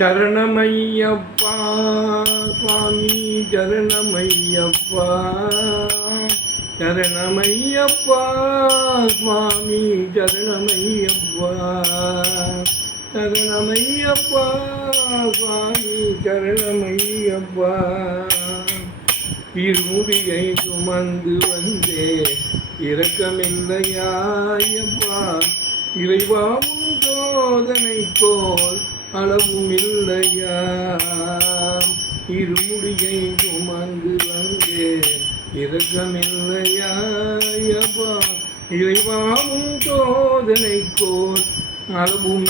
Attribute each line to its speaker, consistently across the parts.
Speaker 1: சரணமையப்பா சுவாமி சரணமையப்பா. சரணமையப்பா சுவாமி சரணமையப்பா. சரணமையப்பா சுவாமி சரணமையப்பா. இருமுடியை சுமந்து வந்தே இரக்கமில்லையாயப்பா. இறைவாவும் சோதனை போல் அளவும் இல்லையா இருமுடியை சுமந்து வந்தே இரக்கமில்லையாயப்பா இறைவாவும் சோதனை போல் அளவும்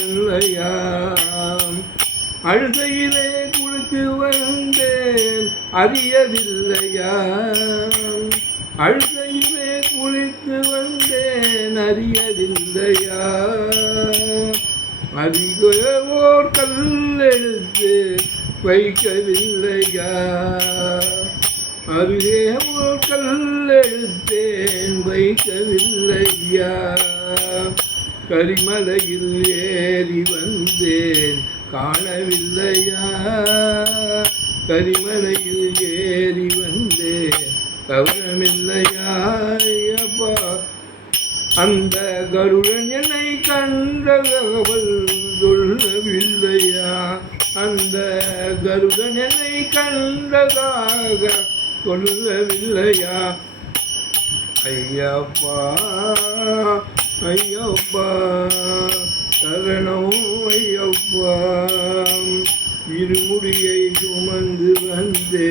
Speaker 1: அழுகையிலே குளித்து வந்தேன் அறியவில்லையா அழுகையிலே குளித்து வந்தேன் அறியவில்லையா அதிக ஓர் கல்லெடுத்து வைக்கவில்லையா அருகே ஓர் கல்லெடுத்தேன் வைக்கவில்லையா. கரிமலையில் ஏறி வந்தேன் காணவில்லையா. கரிமலையில் ஏறி வந்தேன் கவனமில்லையாய். அந்த கருடன் என்னை கண்ட தகவல் சொல்லவில்லையா? அந்த கருடன் என்னை கண்டதாக சொல்லவில்லையா? ஐயப்பா ஐயப்பா சரணம் ஐயப்பா. இருமுடியை சுமந்து வந்தே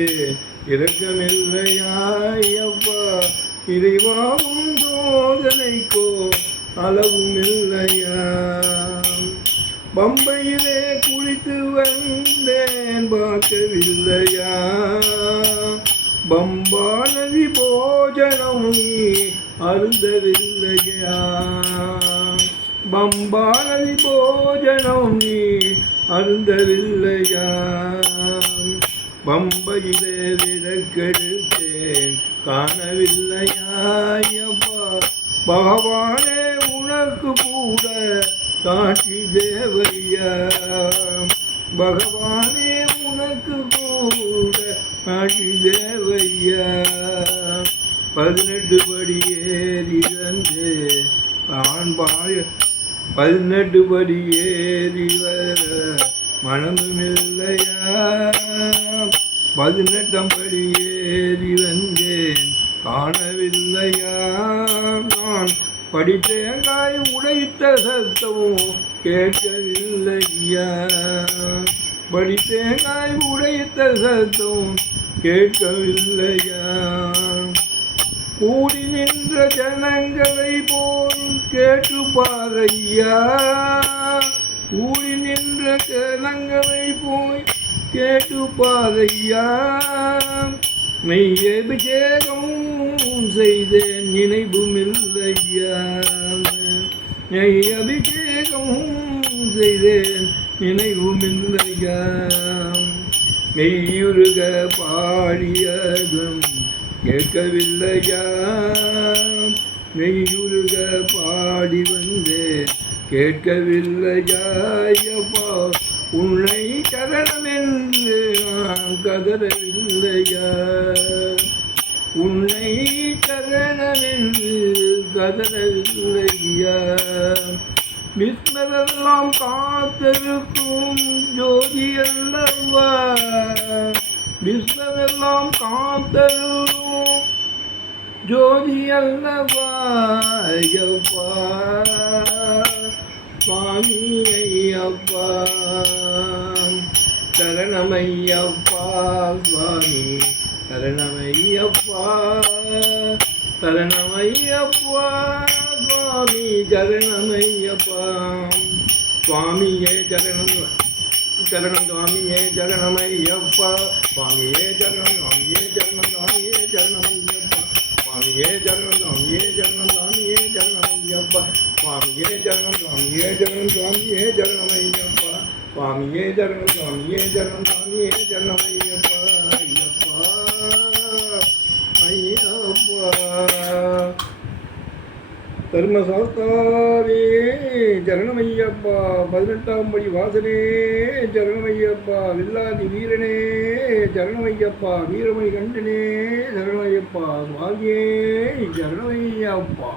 Speaker 1: இரக்கமில்லையா ஐயப்பா? இறைவாவும் வேதனைக்கோ அளவும் இல்லையா பம்பையிலே குளித்து வந்தேன் பார்க்கவில்லையா? பம்பா நதி போஜனம் நீ அருந்தவில்லையா? பம்பா நதி போஜனம் நீ அருந்தவில்லையா? பம்பையிலே விளக்கெடுத்தேன் காணவில்லையா பகவானே உனக்கு கூட காட்சி தேவையா பகவானே உனக்கு கூட காட்சி தேவையா பதினெட்டு படி ஏறி வந்து ஆண் பதினெட்டு படி ஏறி வர மனமும் இல்லையா? பதினெட்டாம் படி ஏறி வந்தேன் காணவில்லையா? நான் படித்தேங்காய் உடைத்த சத்தமும் கேட்கவில்லையா? படித்தேங்காய் உடைத்த சத்தம் கேட்கவில்லையா? கூடி நின்ற ஜனங்களை போல் கேட்டு பாரையா கூடி நின்ற ஜனங்களை போய் கேட்டு பாரையா மெய் அபிஷேகம் செய்தேன் நினைவும் இல்லையா? மெய் அபிஷேகம் செய்தேன் நினைவும் இல்லையா? மெய்யுருக பாடியதும் கேட்கவில்லையா? மெய்யுருக பாடி வந்தேன் கேட்கவில்லையா? ஐயப்பா உன்னை கரணமென்று நான் கதறவில்லையா? உன்னை கரணமென்று கதறவில்லையா? விஸ்மரெல்லாம் காத்திருக்கும் ஜோதி அல்லவா? விஸ்வமெல்லாம் காத்தருளும் ஜோதி அல்லவா? ஐயப்பா. சரணமையப்பா சரணமையப்பா சுவாமி சரணமையப்பா சுவாமியே சரணம் சரணம் சுவாமியே சரணமையப்பா சுவாமியே சரணம் சுவாமியே சரணம் சுவாமியே சரணமையப்பா சுவாமியே சரணம் சுவாமியே சரணம் சுவாமியே சரணமையப்பா சுவாமியே சரணம் சுவாமியே சரணம் சுவாமியே சரணமையப்பா சுவாமியே சரணம் சுவாமியே சரணம் சுவாமியே சரணமையப்பா தர்மசாஸ்தாவே ஜரணமையப்பா பதினெட்டாம் படி வாசனே ஜரணமையப்பா வில்லாதி வீரனே ஜரணமையப்பா வீரமணி கண்டனே ஜரணமையப்பா சுவாமியே ஜரணமையப்பா